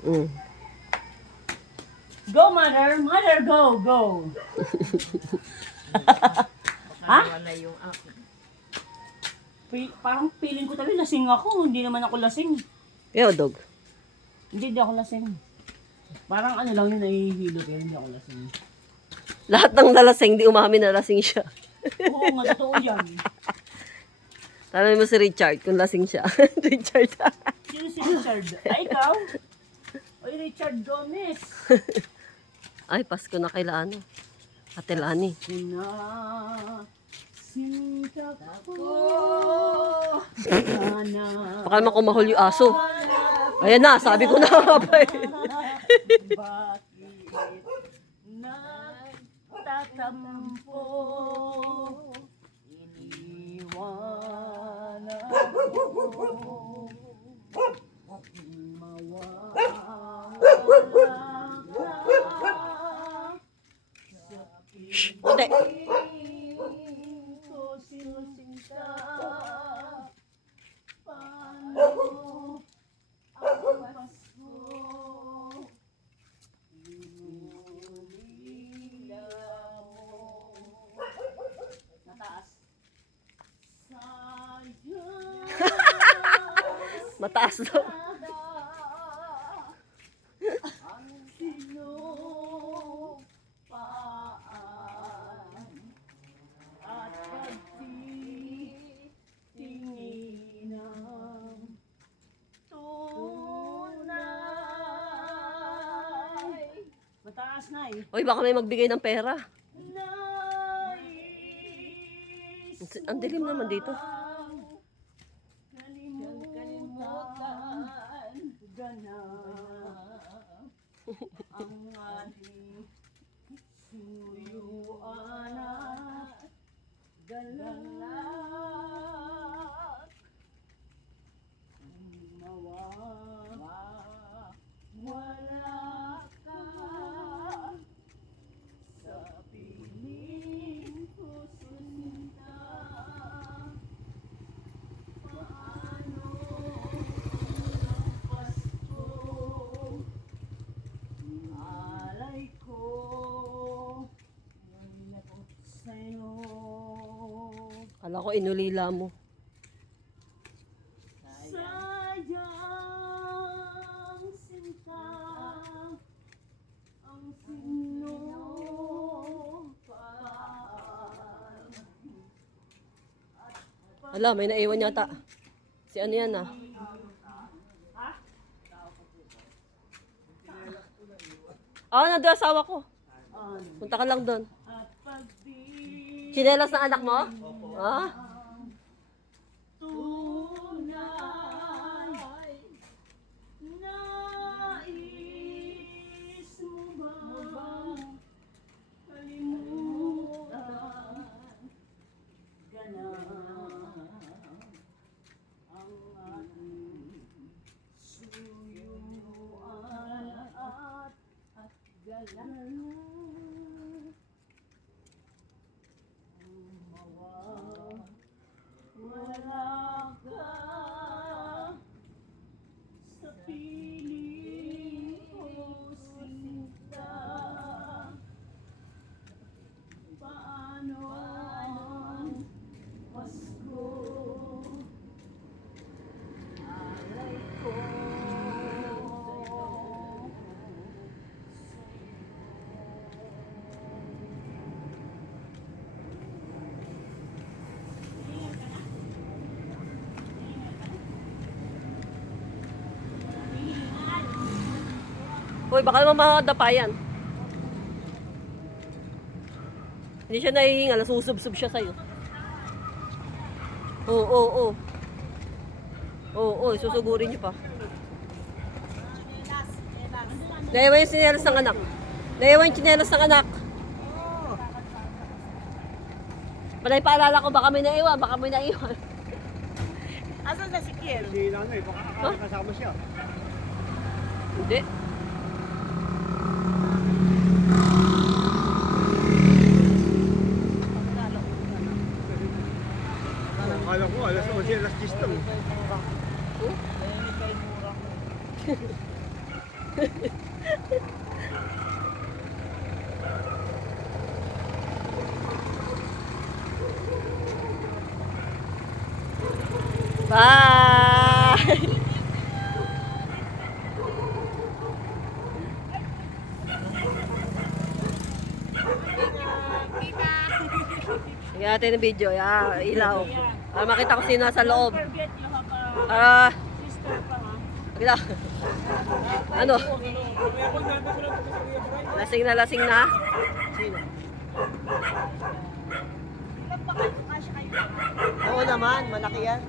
Mm. Go, mother! Mother, go! Go! Ha? Wala yung akin. Parang feeling ko talaga lasing ako. Hindi naman ako lasing. Yo, dog. Hindi ako lasing. Parang ano lang yun, nahihilo pero hindi ako lasing. Lahat ng nalasing, di umamin na lasing siya. Oo nga, totoo yan. Tanong mo si Richard kung lasing siya. Richard. Sino si Richard? Ay, ikaw? Oy, Richard Gomez. Ay, Pasko na kay Lano. Ate Lani. Sinta ko. Sana. Baka naman kumahol yung aso. Ayan na, sabi ko na nga pa eh. Bakit nagtatampo? Iniwanan ko. Shh, hindi. Ko sinusinta. Paano ang Pasko? Inulila mo. Mataas. Sayang. Mataas daw. Ang sinupaan at pagtitingin ng tunay. Mataas na eh. Uy, baka may magbigay ng pera. Nais Ang dilim naman dito. kalimutan ganap ang ating suyuan at galak wala ka sa piling ko sinta. Paano ang Pasko? Alay ko sa'yo. Kala ko inulila mo. Sayang sinta ang sinupaan. Hala, may naiwan yata. Si ano yan ah. Ah, nandun asawa ko. Punta ka lang doon. At pagdi Chinelas na anak mo? Ah? tunay, nais mo bang kalimutan ganap ang ating suyuan at galak? Wala ka sa piling ko sinta. Paano ang Pasko? Alay ko Uy, baka naman makakadapayan. Hindi siya nahihinga, nasusub-sub siya sa'yo. Oo, oo, oo. Oo, oo, susugurin niyo pa. Naiwan yung sinelas ng anak. Naiwan yung sinelas ng anak. Panay paalala ko, baka may naiwan, baka may naiwan. Asan na si Kiel? Hindi na ano eh, baka akala kasama siya. Hindi. Akala ko, alas 11, alas 10 lang. Bye! Sige natin yung video, ilaw. Para makita ko sino nasa loob. Forget you have a Para, sister pa ha. kita. Ano? Lasing na lasing na. Oo naman, malaki yan.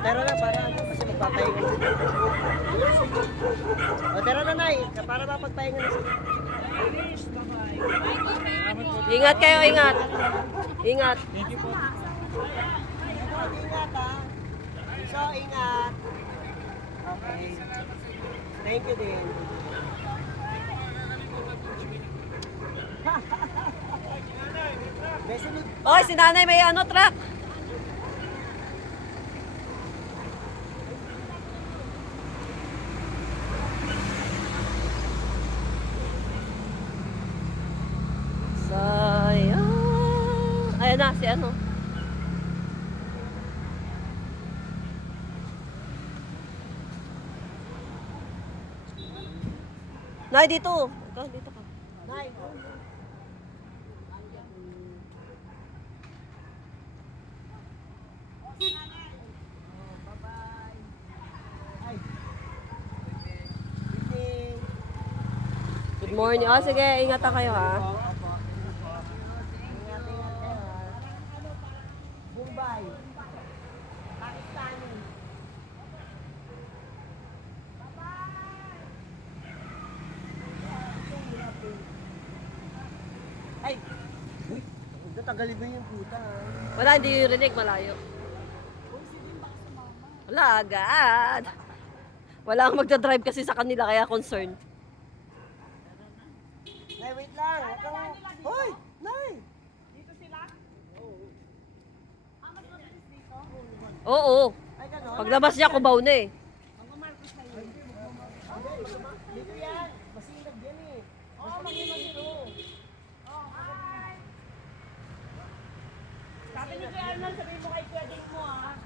Tara na, para ano, kasi magpapahinga. O, tara na, Nay, para mapagpahinga na sila. Ingat kayo, ingat. Ingat. Ingat, ha. So, ingat. Okay. Thank you din. May sunod. Oy, si nanay may ano, truck. Sayang. Ayan na, si ano. Nay, dito. Ikaw, dito ka. Nay, Good morning. Oh, sige, ingatan kayo ha. Ingat kayo, ha. Mumbai. Pakistani. Ay! Uy! Tagalin mo yung puta, ha. Wala, hindi yung rinig, malayo. Wala, agad. Wala ang magdadrive kasi sa kanila, kaya concerned. Nay, wait lang. Huwag kang... Hoy! Nay! Oo. Ay, gano'n? Paglabas niya, kubaw na eh. Dito yan. Masinag yan eh. Oo, maging. Sabi ni Kuya Arnold, sabi